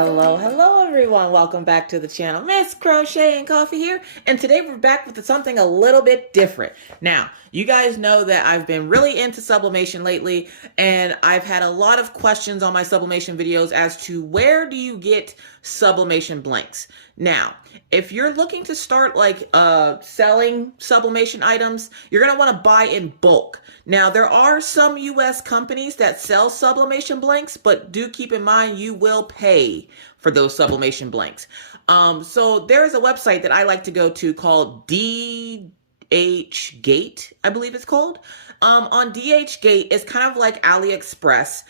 Hello everyone. Welcome back to the channel. Miss Crochet and Coffee here. And today we're back with something a little bit different. Now, you guys know that I've been really into sublimation lately, and I've had a lot of questions on my sublimation videos as to where do you get sublimation blanks. Now, if you're looking to start selling sublimation items, you're going to want to buy in bulk. Now, there are some US companies that sell sublimation blanks, but do keep in mind you will pay for those sublimation blanks. So there is a website that I like to go to called DHgate, I believe it's called. On DHgate, it's kind of like AliExpress,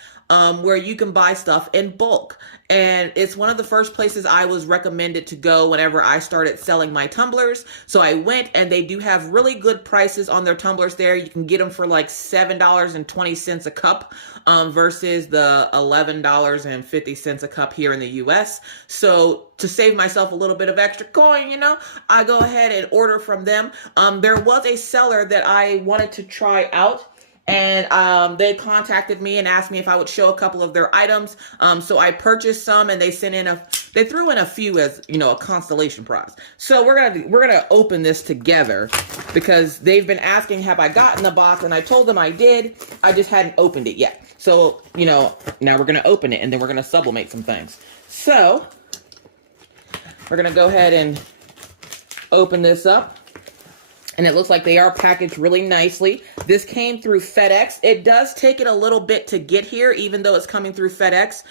where you can buy stuff in bulk. And it's one of the first places I was recommended to go whenever I started selling my tumblers. So I went, and they do have really good prices on their tumblers there. You can get them for like $7.20 a cup versus the $11.50 a cup here in the US. So to save myself a little bit of extra coin, I go ahead and order from them. There was a seller that I wanted to try out, and they contacted me and asked me if I would show a couple of their items. So I purchased some, and they threw in a few as, a constellation prize. So we're gonna open this together because they've been asking, have I gotten the box? And I told them I did. I just hadn't opened it yet. So, now we're gonna open it, and then we're gonna sublimate some things. So we're gonna go ahead and open this up. And it looks like they are packaged really nicely. This came through FedEx. It does take it a little bit to get here, even though it's coming through FedEx,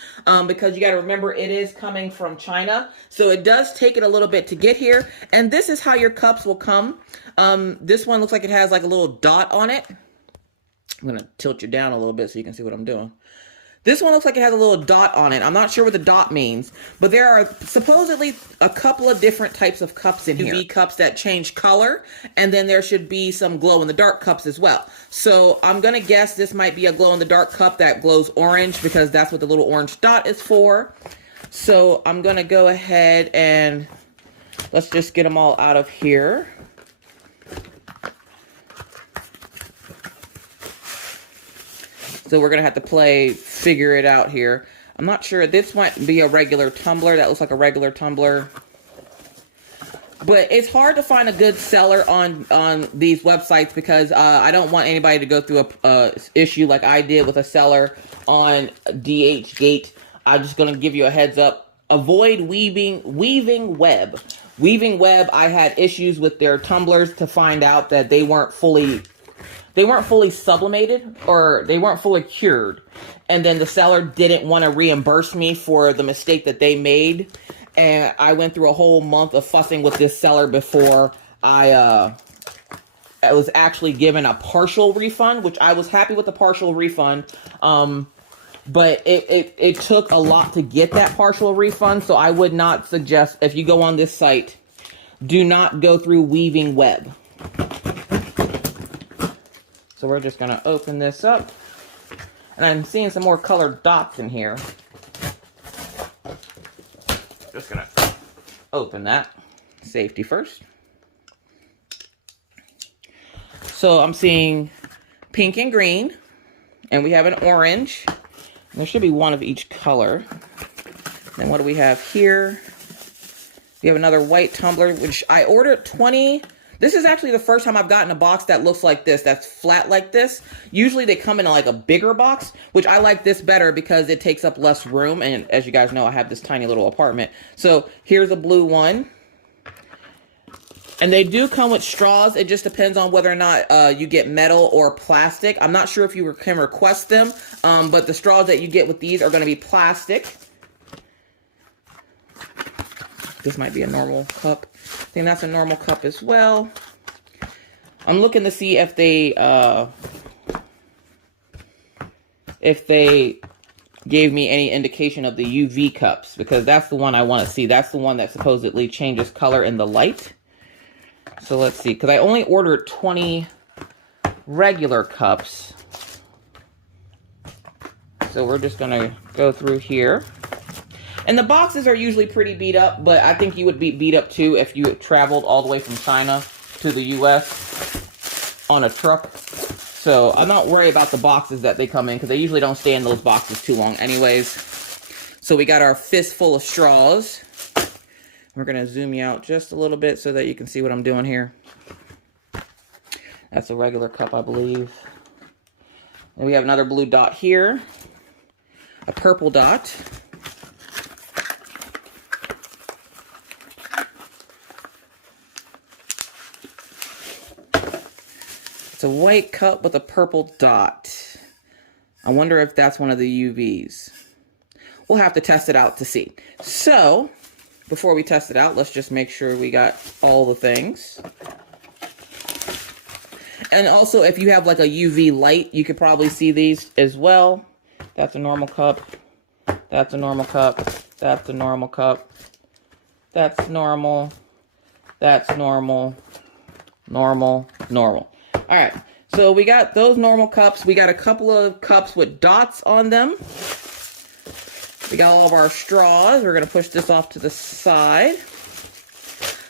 because you got to remember it is coming from China. So it does take it a little bit to get here. And this is how your cups will come. This one looks like it has like a little dot on it. I'm going to tilt you down a little bit so you can see what I'm doing. This one looks like it has a little dot on it. I'm not sure what the dot means, but there are supposedly a couple of different types of cups in here. UV cups that change color, and then there should be some glow-in-the-dark cups as well. So I'm going to guess this might be a glow-in-the-dark cup that glows orange, because that's what the little orange dot is for. So I'm going to go ahead and let's just get them all out of here. So we're going to have to figure it out here. I'm not sure. This might be a regular tumbler. That looks like a regular tumbler. But it's hard to find a good seller on these websites, because I don't want anybody to go through a issue like I did with a seller on DHgate. I'm just going to give you a heads up. Avoid weaving web. Weaving web, I had issues with their tumblers to find out that they weren't fully sublimated, or they weren't fully cured. And then the seller didn't want to reimburse me for the mistake that they made. And I went through a whole month of fussing with this seller before I was actually given a partial refund, which I was happy with the partial refund. But it took a lot to get that partial refund. So I would not suggest, if you go on this site, do not go through weaving web. So we're just going to open this up. And I'm seeing some more colored dots in here. Just going to open that. Safety first. So I'm seeing pink and green. And we have an orange. There should be one of each color. Then what do we have here? We have another white tumbler, which I ordered 20. This is actually the first time I've gotten a box that looks like this, that's flat like this. Usually they come in like a bigger box, which I like this better because it takes up less room. And as you guys know, I have this tiny little apartment. So here's a blue one. And they do come with straws. It just depends on whether or not you get metal or plastic. I'm not sure if you can request them, but the straws that you get with these are going to be plastic. This might be a normal cup. I think that's a normal cup as well. I'm looking to see if they gave me any indication of the UV cups, because that's the one I want to see. That's the one that supposedly changes color in the light. So let's see, because I only ordered 20 regular cups. So we're just going to go through here. And the boxes are usually pretty beat up, but I think you would be beat up too if you traveled all the way from China to the US on a truck. So I'm not worried about the boxes that they come in, because they usually don't stay in those boxes too long anyways. So we got our fistful of straws. We're going to zoom you out just a little bit so that you can see what I'm doing here. That's a regular cup, I believe. And we have another blue dot here. A purple dot. It's a white cup with a purple dot. I wonder if that's one of the UVs. We'll have to test it out to see. So, before we test it out, let's just make sure we got all the things. And also, if you have like a UV light, you could probably see these as well. That's a normal cup. That's a normal cup. That's a normal cup. That's normal. That's normal. Normal. Normal. All right. So we got those normal cups. We got a couple of cups with dots on them. We got all of our straws. We're going to push this off to the side.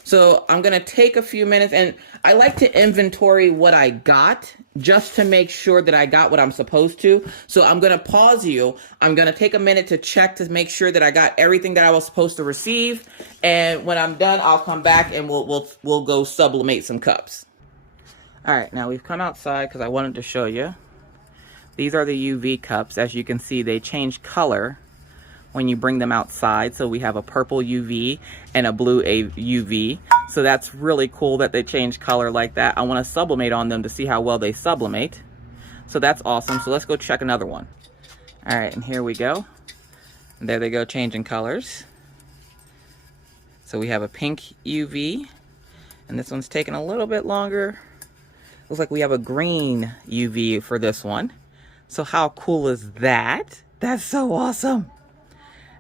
So I'm going to take a few minutes, and I like to inventory what I got just to make sure that I got what I'm supposed to. So I'm going to pause you. I'm going to take a minute to check to make sure that I got everything that I was supposed to receive. And when I'm done, I'll come back and we'll go sublimate some cups. All right, now we've come outside because I wanted to show you. These are the UV cups. As you can see, they change color when you bring them outside. So we have a purple UV and a blue UV. So that's really cool that they change color like that. I want to sublimate on them to see how well they sublimate. So that's awesome. So let's go check another one. All right, and here we go. And there they go, changing colors. So we have a pink UV, and this one's taking a little bit longer. Looks like we have a green UV for this one. So how cool is that? That's so awesome.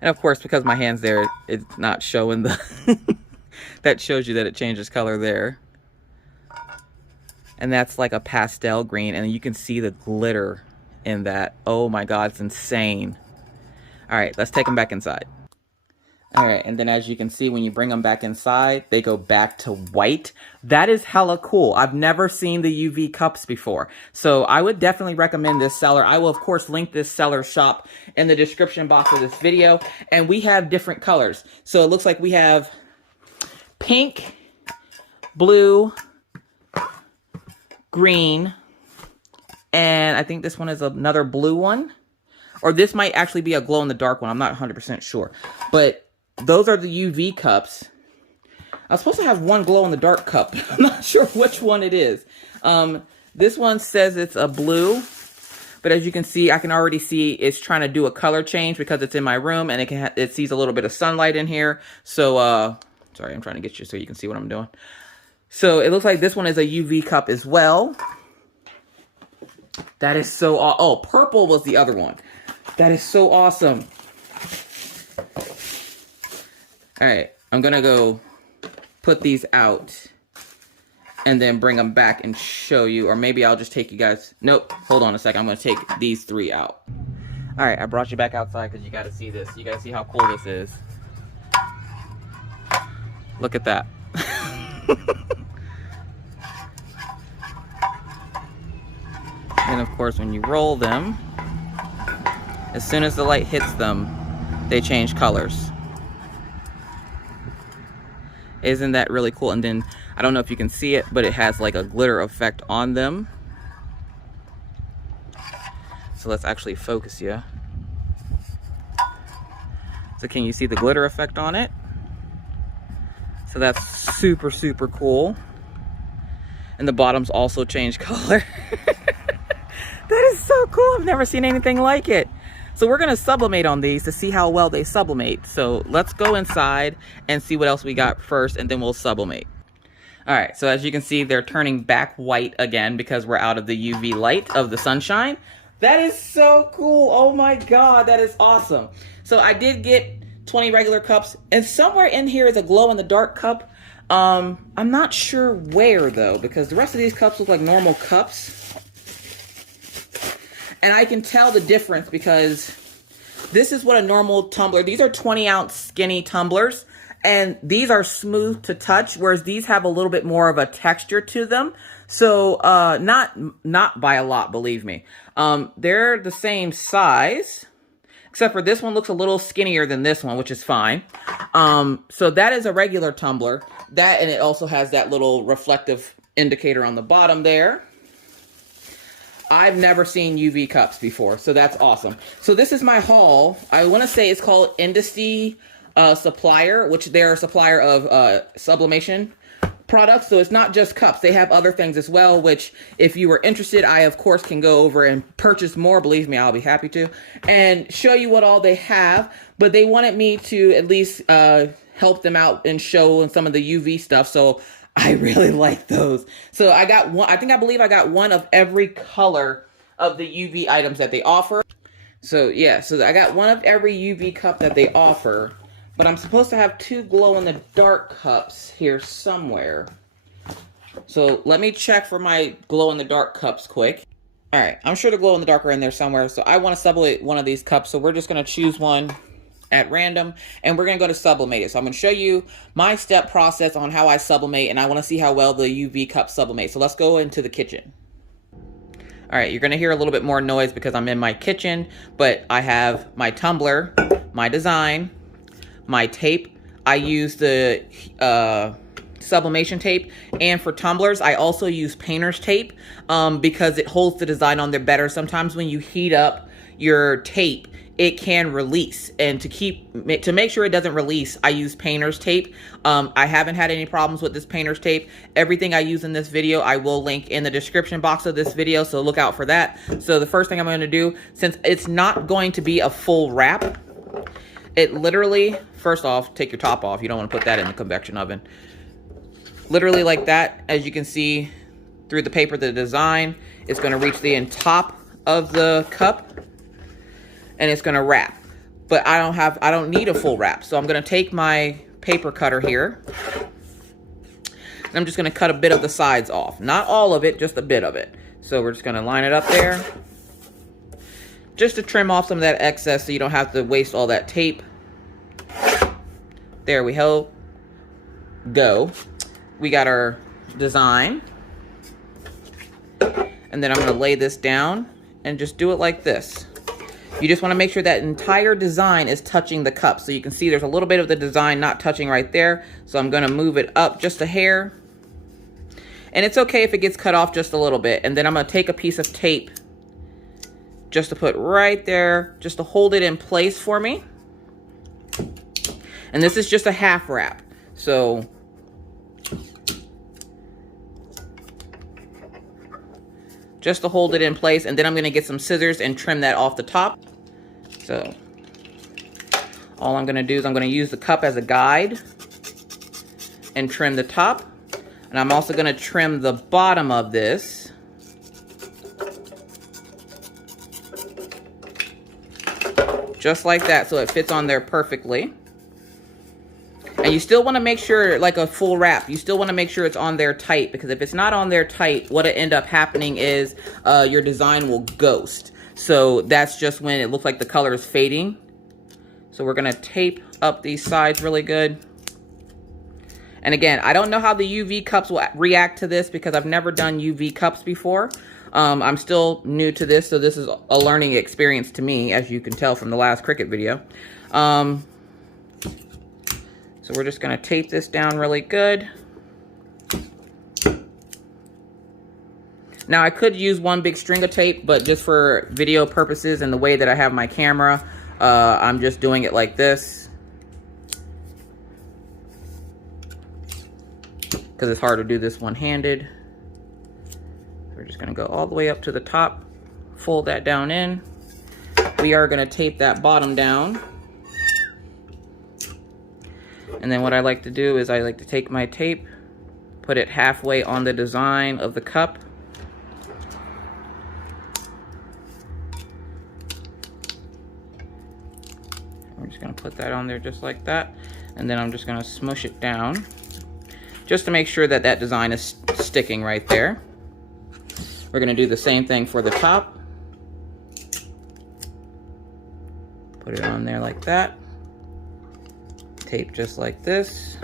And of course, because my hand's there, it's not showing the... that shows you that it changes color there. And that's like a pastel green, and you can see the glitter in that. Oh my God, it's insane. All right, let's take them back inside. All right, and then as you can see, when you bring them back inside, they go back to white. That is hella cool. I've never seen the UV cups before. So I would definitely recommend this seller. I will, of course, link this seller's shop in the description box of this video. And we have different colors. So it looks like we have pink, blue, green, and I think this one is another blue one. Or this might actually be a glow-in-the-dark one. I'm not 100% sure. But those are the UV cups. I was supposed to have one glow-in-the-dark cup. I'm not sure which one it is. This one says it's a blue. But as you can see, I can already see it's trying to do a color change because it's in my room. And it sees a little bit of sunlight in here. So, sorry, I'm trying to get you so you can see what I'm doing. So it looks like this one is a UV cup as well. That is so awesome. Oh, purple was the other one. That is so awesome. All right, I'm gonna go put these out and then bring them back and show you, or maybe I'll just take you guys. Nope, hold on a second. I'm gonna take these three out. All right, I brought you back outside because you gotta see this. You gotta see how cool this is. Look at that. And of course, when you roll them, as soon as the light hits them, they change colors. Isn't that really cool? And then, I don't know if you can see it, but it has like a glitter effect on them. So let's actually focus you. So can you see the glitter effect on it? So that's super, super cool. And the bottoms also change color. That is so cool. I've never seen anything like it. So we're going to sublimate on these to see how well they sublimate. So let's go inside and see what else we got first, and then we'll sublimate. All right, so as you can see, they're turning back white again because we're out of the UV light of the sunshine. That is so cool. Oh my God, that is awesome. So I did get 20 regular cups, and somewhere in here is a glow-in-the-dark cup. I'm not sure where though, because the rest of these cups look like normal cups. And I can tell the difference because this is what a normal tumbler, these are 20-ounce skinny tumblers, and these are smooth to touch, whereas these have a little bit more of a texture to them. So not by a lot, believe me. They're the same size, except for this one looks a little skinnier than this one, which is fine. So that is a regular tumbler. That, and it also has that little reflective indicator on the bottom there. I've never seen UV cups before, so that's awesome. So this is my haul. I want to say it's called Industry Supplier, which they're a supplier of sublimation products. So it's not just cups. They have other things as well, which if you were interested, I of course can go over and purchase more. Believe me, I'll be happy to, and show you what all they have. But they wanted me to at least help them out and show some of the UV stuff. So I really like those. So I got one, I believe I got one of every color of the UV items that they offer. So yeah, so I got one of every UV cup that they offer, but I'm supposed to have 2 glow-in-the-dark cups here somewhere. So let me check for my glow-in-the-dark cups quick. All right, I'm sure the glow-in-the-dark are in there somewhere. So I want to sublimate one of these cups. So we're just going to choose one at random, and we're going to go to sublimate it. So I'm going to show you my step process on how I sublimate, and I want to see how well the UV cup sublimate. So let's go into the kitchen. All right, you're going to hear a little bit more noise because I'm in my kitchen, but I have my tumbler, my design, my tape. I use the sublimation tape, and for tumblers I also use painter's tape because it holds the design on there better. Sometimes when you heat up your tape, it can release, and to make sure it doesn't release, I use painter's tape. I haven't had any problems with this painter's tape. Everything I use in this video I will link in the description box of this video, so look out for that. So the first thing I'm going to do, since it's not going to be a full wrap, it literally, first off, take your top off. You don't want to put that in the convection oven. Literally like that, as you can see through the paper, the design is going to reach the top of the cup, and it's going to wrap. But I don't need a full wrap. So I'm going to take my paper cutter here, and I'm just going to cut a bit of the sides off. Not all of it, just a bit of it. So we're just going to line it up there, just to trim off some of that excess so you don't have to waste all that tape. There we go. We got our design. And then I'm going to lay this down and just do it like this. You just want to make sure that entire design is touching the cup. So you can see there's a little bit of the design not touching right there. So I'm going to move it up just a hair. And it's okay if it gets cut off just a little bit. And then I'm going to take a piece of tape just to put right there, just to hold it in place for me. And this is just a half wrap. So just to hold it in place, and then I'm going to get some scissors and trim that off the top. So all I'm going to do is I'm going to use the cup as a guide and trim the top. And I'm also going to trim the bottom of this. Just like that, so it fits on there perfectly. And you still want to make sure, like a full wrap, you still want to make sure it's on there tight, because if it's not on there tight, what'll end up happening is your design will ghost. So that's just when it looks like the color is fading. So we're going to tape up these sides really good. And again, I don't know how the UV cups will react to this because I've never done UV cups before. I'm still new to this, so this is a learning experience to me, as you can tell from the last Cricut video. So we're just going to tape this down really good. Now I could use one big string of tape, but just for video purposes and the way that I have my camera, I'm just doing it like this, because it's hard to do this one-handed. We're just going to go all the way up to the top, fold that down in. We are going to tape that bottom down. And then what I like to do is I like to take my tape, put it halfway on the design of the cup. We're just going to put that on there just like that. And then I'm just going to smush it down, just to make sure that that design is sticking right there. We're going to do the same thing for the top. Put it on there like that. Tape just like this.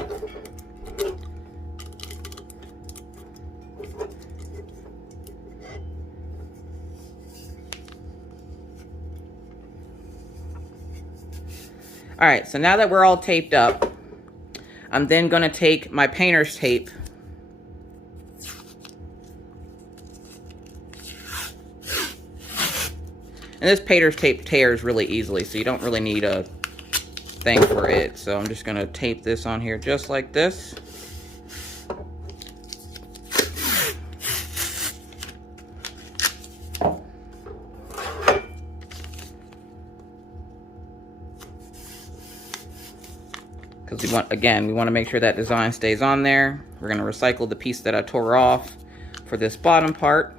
All right, so now that we're all taped up, I'm then gonna take my painter's tape and this painter's tape tears really easily, so you don't really need a thing for it. So I'm just gonna tape this on here just like this. Because we want to make sure that design stays on there. We're going to recycle the piece that I tore off for this bottom part.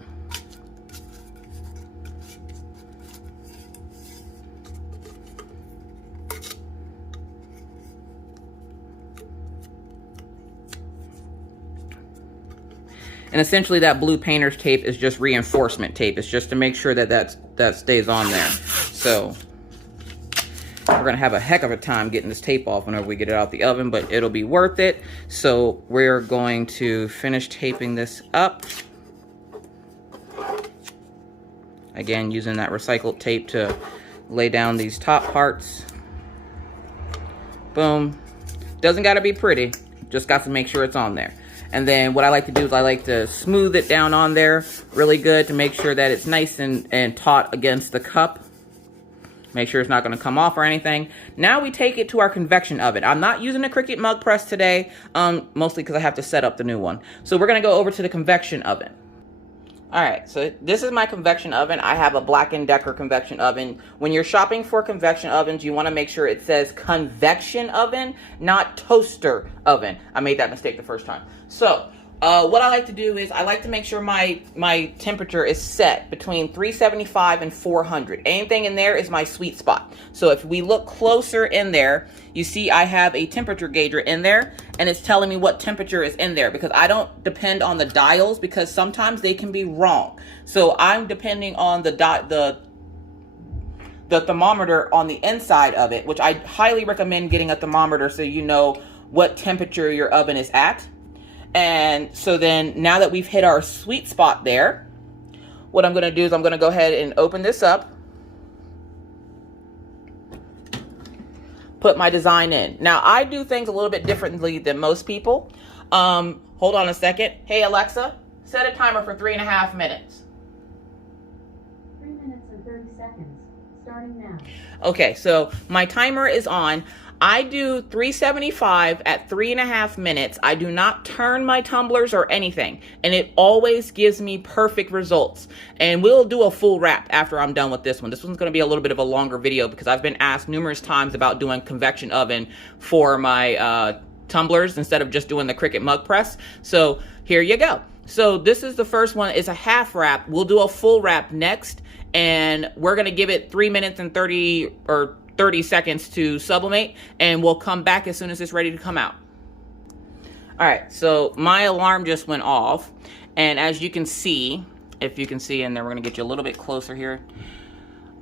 And essentially that blue painter's tape is just reinforcement tape. It's just to make sure that that stays on there. So we're gonna have a heck of a time getting this tape off whenever we get it out the oven, but it'll be worth it. So we're going to finish taping this up. Again, using that recycled tape to lay down these top parts. Boom. Doesn't gotta be pretty, just got to make sure it's on there. And then what I like to do is I like to smooth it down on there really good to make sure that it's nice and taut against the cup. Make sure it's not going to come off or anything. Now we take it to our convection oven. I'm not using a Cricut mug press today, mostly because I have to set up the new one. So we're going to go over to the convection oven. All right, so this is my convection oven. I have a Black & Decker convection oven. When you're shopping for convection ovens, you want to make sure it says convection oven, not toaster oven. I made that mistake the first time. So what I like to do is I like to make sure my temperature is set between 375 and 400. Anything in there is my sweet spot. So if we look closer in there, you see I have a temperature gauger in there, and it's telling me what temperature is in there because I don't depend on the dials because sometimes they can be wrong. So I'm depending on the thermometer on the inside of it, which I highly recommend getting a thermometer so you know what temperature your oven is at. And so then now that we've hit our sweet spot there, what I'm going to do is I'm going to go ahead and open this up, put my design in. Now I do things a little bit differently than most people. Hold on a second. Hey Alexa, set a timer for 3.5 minutes. 3 minutes and 30 seconds, starting now. Okay, so my timer is on. I do 375 at 3.5 minutes. I do not turn my tumblers or anything, and it always gives me perfect results. And we'll do a full wrap after I'm done with this one. This one's going to be a little bit of a longer video because I've been asked numerous times about doing convection oven for my tumblers instead of just doing the Cricut mug press. So here you go. So this is the first one. It's a half wrap. We'll do a full wrap next, and we're going to give it 3 minutes and 30 seconds to sublimate, and we'll come back as soon as it's ready to come out. All right, so my alarm just went off, and as you can see, if you can see, and then we're gonna get you a little bit closer here,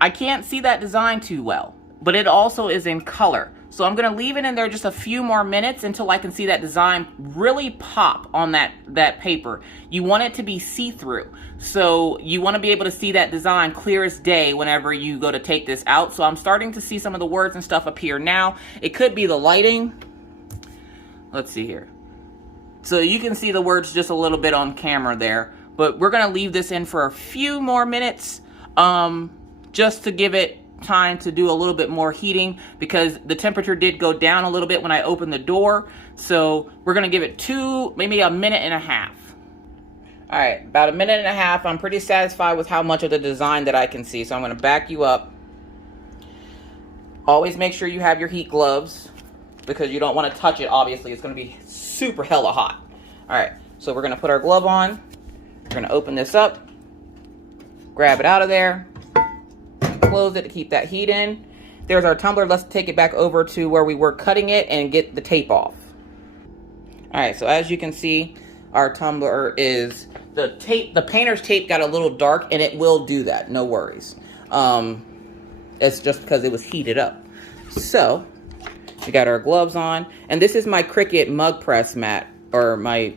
I can't see that design too well, but it also is in color. So I'm gonna leave it in there just a few more minutes until I can see that design really pop on that paper. You want it to be see-through. So you wanna be able to see that design clear as day whenever you go to take this out. So I'm starting to see some of the words and stuff appear now. It could be the lighting. Let's see here. So you can see the words just a little bit on camera there, but we're gonna leave this in for a few more minutes just to give it time to do a little bit more heating because the temperature did go down a little bit when I opened the door. So we're gonna give it maybe a minute and a half. All right, about a minute and a half. I'm pretty satisfied with how much of the design that I can see. So I'm gonna back you up. Always make sure you have your heat gloves because you don't want to touch it. Obviously, it's gonna be super hella hot. All right, so we're gonna put our glove on. We're gonna open this up, grab it out of there, close it to keep that heat in. There's our tumbler. Let's take it back over to where we were cutting it and get the tape off. All right, so as you can see, our tumbler is, the painter's tape got a little dark, and it will do that, no worries. It's just because it was heated up. So we got our gloves on, and this is my Cricut mug press mat, or my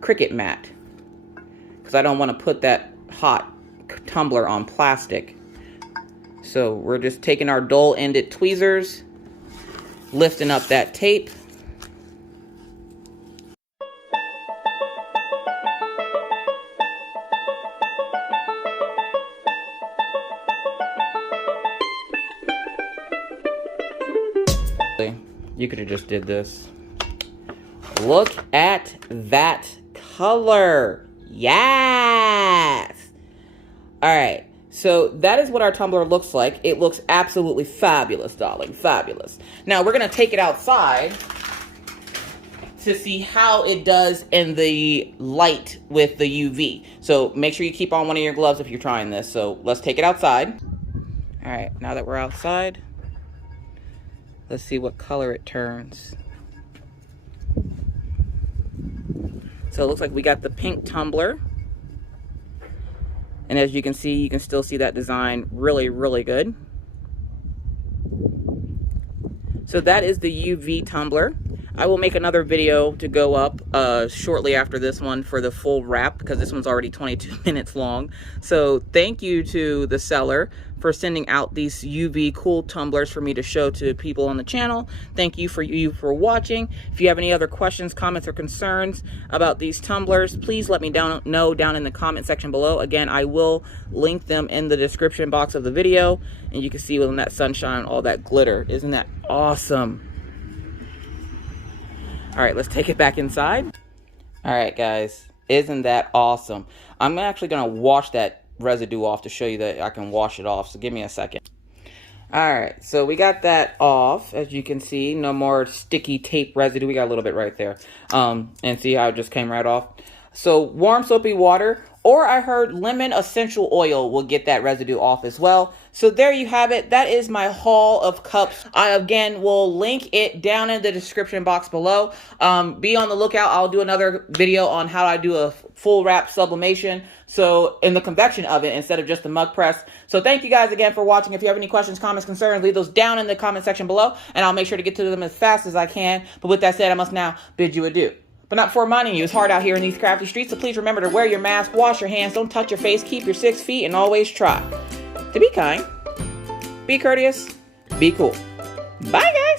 Cricut mat, because I don't want to put that hot tumbler on plastic. So we're just taking our dull-ended tweezers, lifting up that tape. You could have just did this. Look at that color. Yes. All right. So that is what our tumbler looks like. It looks absolutely fabulous, darling. Fabulous. Now we're going to take it outside to see how it does in the light with the UV. So make sure you keep on one of your gloves if you're trying this. So let's take it outside. All right. Now that we're outside, let's see what color it turns. So it looks like we got the pink tumbler. And as you can see, you can still see that design really, really good. So that is the UV tumbler. I will make another video to go up shortly after this one for the full wrap, because this one's already 22 minutes long. So thank you to the seller for sending out these UV cool tumblers for me to show to people on the channel. Thank you for watching. If you have any other questions, comments, or concerns about these tumblers, please let me know down in the comment section below. Again, I will link them in the description box of the video, and you can see within that sunshine all that glitter. Isn't that awesome? All right, let's take it back inside. All right, guys, isn't that awesome? I'm actually gonna wash that residue off to show you that I can wash it off, so give me a second. All right, so we got that off. As you can see, no more sticky tape residue. We got a little bit right there. And see how it just came right off? So warm soapy water, or I heard lemon essential oil will get that residue off as well. So there you have it. That is my haul of cups. I again will link it down in the description box below. Be on the lookout. I'll do another video on how I do a full wrap sublimation, so in the convection oven instead of just the mug press. So thank you guys again for watching. If you have any questions, comments, concerns, leave those down in the comment section below, and I'll make sure to get to them as fast as I can. But with that said, I must now bid you adieu. But not before reminding you, it's hard out here in these crafty streets, so please remember to wear your mask, wash your hands, don't touch your face, keep your 6 feet, and always try to be kind, be courteous, be cool. Bye, guys!